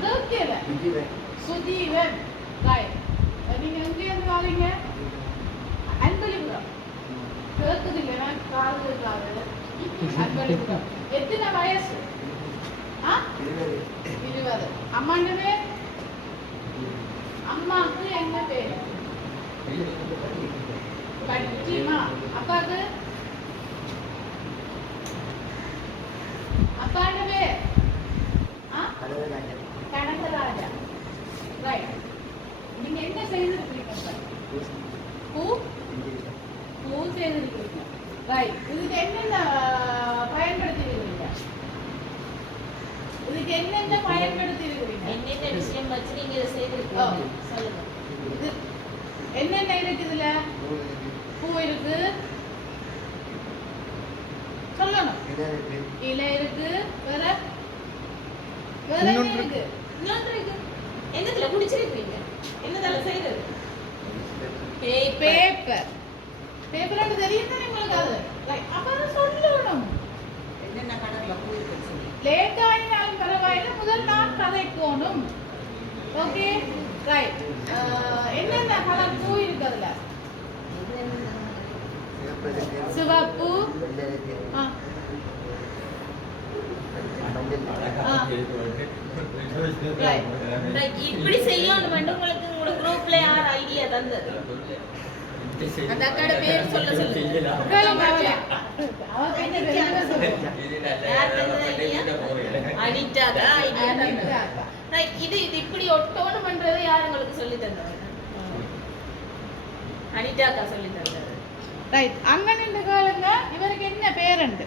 கேட்கல. சுஜீவன். ரைட். நீங்க எங்க இருந்து வரீங்க? அன்பளிபுரம். கேக்குது இல்லைன்னா காது கேட்காது. அன்பளிபுரம். எத்தனை வயசு? 20. அம்மாண்ட பேர்? அம்மாவுக்கு என்ன பேர்? பட்டிமா. அப்பாவுக்கு? அப்பாண்ட பேர்? கனகராஜா. ரைட். நீங்க என்ன செய்திருக்கீங்க? பூ செய்திருக்கீங்க. ரைட். இதுக்கு என்னென்ன பயன்படுத்திருக்கீங்க? இதுக்கு என்னென்ன பயன்படுத்திருக்கீங்க? என்னென்ன விஷயம் வச்சு நீங்க இதை செய்திருக்கீங்க சொல்லுங்க. இது என்னென்ன இருக்கு இதுல? பூ இருக்கு, சொல்லணும். இலை இருக்கு, வேற வேற என்ன இருக்கு? இன்னொன்று இருக்கு. என்னத்துல குடிச்சிருக்கீங்க? என்னதால செய்யறது? பேப்பர். பேப்பர் தெரியும் தானே உங்களுக்கு அது? ரைட். அப்புறம் சொல்லணும். என்னென்ன கலர்ல பூ இருக்குன்னு சொல்லி. லேட் ஆயினாலும் பரவாயில்லை, முதல் நான் கதைக்கணும். Okay right. என்னென்ன கலர் பூ இருக்கு அதுல? சிவப்பு, இப்படி செய்யணும் உங்களுக்கு உங்களோட குரூப்ல யார் ஐடியா தந்தது? அந்த அக்காட பேர் சொல்ல சொல்லுங்க. அனிதாக்கா ஐடியா தந்தது. இது இப்படி ஒட்டோணும்ன்றது யார் உங்களுக்கு சொல்லி தந்தது? அனிதாக்கா சொல்லி தந்தது. ரைட். அங்க நின்று காலங்க இவருக்கு என்ன பேர் உண்டு?